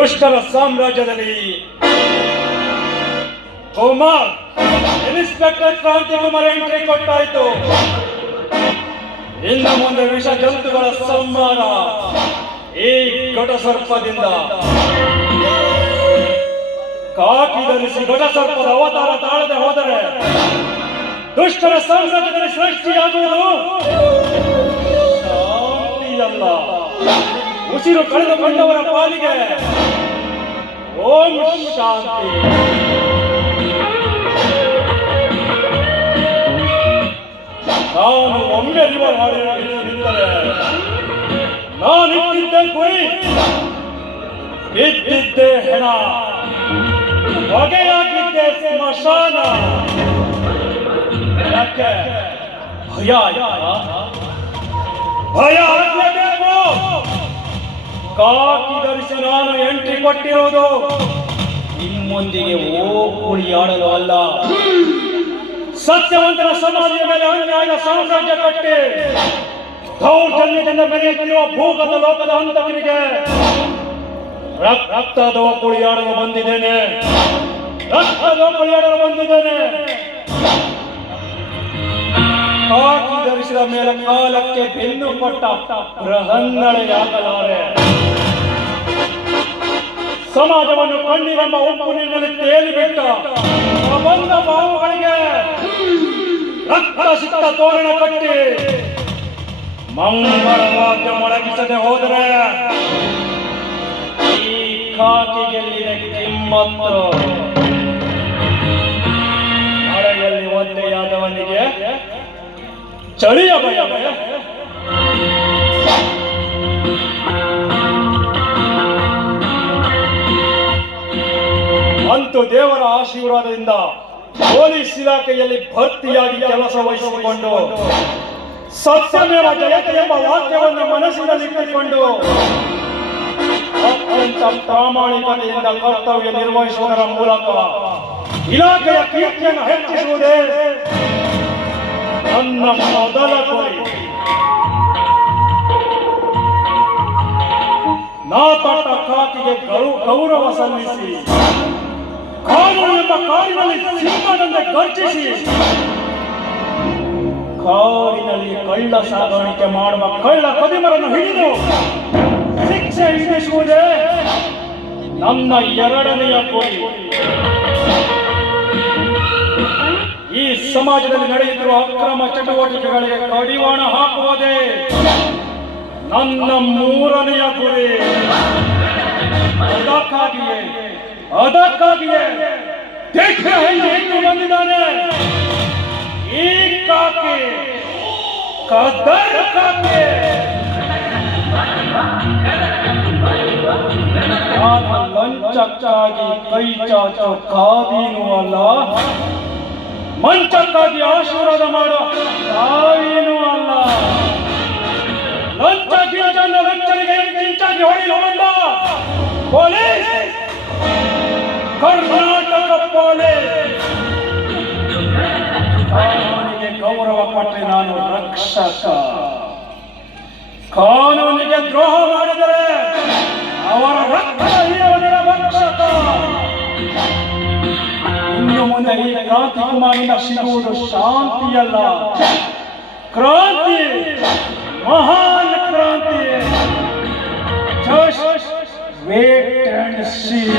ದುಷ್ಟರ ಸಾಮ್ರಾಜ್ಯದಲ್ಲಿ ಕುಮಾರ್ ಇನ್ಸ್ಪೆಕ್ಟರ್ ಕ್ರಾಂತಿ ಕುಮಾರ್ ಎಂಟ್ರಿ ಕೊಟ್ಟಾಯಿತು. ಇನ್ನು ಮುಂದೆ ವಿಷ ಜಂತುಗಳ ಸಂಹಾರ ಈ ಘಟಸರ್ಪದಿಂದ. ಕಾಕಿ ಧರಿಸಿ ಘಟಸರ್ಪದ ಅವತಾರ ತಾಳದೆ ಹೋದರೆ ದುಷ್ಟರ ಸಾಮ್ರಾಜ್ಯದಲ್ಲಿ ಸೃಷ್ಟಿಯಾಗುವುದು ಶಾಂತಿಯಲ್ಲ, ಉಸಿರು ಕಳೆದುಕೊಂಡವರ ಪಾಲಿಗೆ ಓಂ ಶಾಂತಿ. ನಾನು ಒಮ್ಮೆ ರಿವರ್ ಹಾಡಿದರೆ ನಾನಿಟ್ಟಿದ್ದೆ ಗುರಿ, ಇದ್ದಿದ್ದೆ ಹೆಣ, ಹೊಗೆಯಾಗಿದ್ದೆ ಸ್ಮಶಾನ. ಯಾಕೆ ಭಯ ಭಯ ಆಗಲೇಬೇಕು. ಕಾಕಿ ಧರಿಸಿ ನಾನು ಎಂಟ್ರಿ ಕೊಟ್ಟಿರುವುದು ನಿಮ್ಮೊಂದಿಗೆ ಓಕುಳಿಯಾಡಲು ಅಲ್ಲ, ಸತ್ಯವಂತರ ಸಮಾಧಿಯ ಮೇಲೆ ಅನ್ಯಾಯದ ಸಾಮ್ರಾಜ್ಯ ಕಟ್ಟಿ ದೌರ್ಜನ್ಯದಿಂದ ಬೆರೆಯುತ್ತಿರುವ ಭೂಗತ ಲೋಕದ ಹಂತಕರಿಗೆ ರಕ್ತದ ಓಕುಳಿಯಾಡಲು ಬಂದಿದ್ದೇನೆ, ರಕ್ತದ ಓಕುಳಿಯಾಡಲು ಬಂದಿದ್ದೇನೆ. ಕಾಕಿ ಧರಿಸಿದ ಮೇಲೆ ಕಾಲಕ್ಕೆ ಬೆನ್ನು ಕೊಟ್ಟ ಬೃಹನ್ನಳೆಯಾಗಲಾರೆ. ಸಮಾಜವನ್ನು ಕಣ್ಣೀರೆಂಬ ಉಪ್ಪು ನೀರಿನಲ್ಲಿ ತೇಲಿಬಿಟ್ಟ ಪ್ರಬಂಧ ಬಾವುಗಳಿಗೆ ರಕ್ತ ಸಿಕ್ತ ತೋರಣ ಕಟ್ಟಿ ಮಂಗಳವಾದ್ಯ ಮೊಳಗಿಸದೆ ಹೋದರೆ ಈ ಕಾಕಿಗೆಲ್ಲಿದೆ ಕಿಮ್ಮತ್ತು. ಮಳೆಯಲ್ಲಿ ಒದ್ದೆಯಾದವನಿಗೆ ಚಳಿಯ ಭಯ ಭಯ. ಅಂತೂ ದೇವರ ಆಶೀರ್ವಾದದಿಂದ ಪೊಲೀಸ್ ಇಲಾಖೆಯಲ್ಲಿ ಭರ್ತಿಯಾಗಿ ಕೆಲಸ ವಹಿಸಿಕೊಂಡು ಸತ್ಯಮೇವ ಜಯತೆ ಎಂಬ ವಾಕ್ಯವನ್ನು ಮನಸ್ಸಿನಲ್ಲಿಟ್ಟುಕೊಂಡು ಅತ್ಯಂತ ಪ್ರಾಮಾಣಿಕತೆಯಿಂದ ಕರ್ತವ್ಯ ನಿರ್ವಹಿಸುವುದರ ಮೂಲಕ ಇಲಾಖೆಯ ಕೀರ್ತಿಯನ್ನು ಹೆಚ್ಚಿಸುವುದೇ ನನ್ನ ಮೊದಲ ಗುರಿ. ನಾ ತೊಟ್ಟ ಕಾಕಿಗೆ ಗೌರವ ಸಲ್ಲಿಸಿ ಕಾನೂನು ಎಂಬ ಕಾರಿನಲ್ಲಿ ಸಿಂಹದಂತೆ ಗರ್ಜಿಸಿ ಕಾರಿನಲ್ಲಿ ಕಳ್ಳ ಸಾಗಾಣಿಕೆ ಮಾಡುವ ಕಳ್ಳ ಕದಿಮರನ್ನು ಹಿಡಿದು ಶಿಕ್ಷೆ ವಿಧಿಸುವುದೇ ನನ್ನ ಎರಡನೆಯ ಗುರಿ. ಈ ಸಮಾಜದಲ್ಲಿ ನಡೆಯುತ್ತಿರುವ ಅಕ್ರಮ ಚಟುವಟಿಕೆಗಳಿಗೆ ಕಡಿವಾಣ ಹಾಕುವುದೇ ನನ್ನ ಮೂರನೆಯ ಗುರಿ. ಅದಕ್ಕಾಗಿಯೇ ಹೆಣ್ಣು ಬಂದಿದ್ದಾನೆ ಈ ಕಾಕಿ, ಕದರ್ ಕಾಕಿ. ನಾನು ಲಂಚಕ್ಕಾಗಿ ಕೈ ಚಾಚೋ ಕಾದೀನು ಅಲ್ಲ, ಮಂಚಕ್ಕಾಗಿ ಆಶೀರ್ವಾದ ಮಾಡೋ ತಾವೀನೂ ಅಲ್ಲ. ಲಂಚ ಗಿಂಚನ್ನ ಲಂಚರಿಗೆ ಗಿಂಚಾಗಿ ಹೊಡೆಯಲು ಬಂದ ಪೊಲೀಸ್, ಕರ್ನಾಟಕ ಪೊಲೀಸ್. ಕಾನೂನಿಗೆ ಗೌರವ ಕೊಟ್ಟರೆ ನಾನು ರಕ್ಷಕ, ಕಾನೂನಿಗೆ ದ್ರೋಹ ಮಾಡಿದರೆ ಅವರ ರಕ್ತದ ಹೀರವನಿಗೆ ರಕ್ಷಕ. ಇನ್ನು ಮುಂದೆ ಈ ಕ್ರಾಂತಿ ಕುಮಾರಿಂದ ಸಿಗುವುದು ಶಾಂತಿಯಲ್ಲ, ಕ್ರಾಂತಿ, ಮಹಾನ್ ಕ್ರಾಂತಿ. Just wait and see.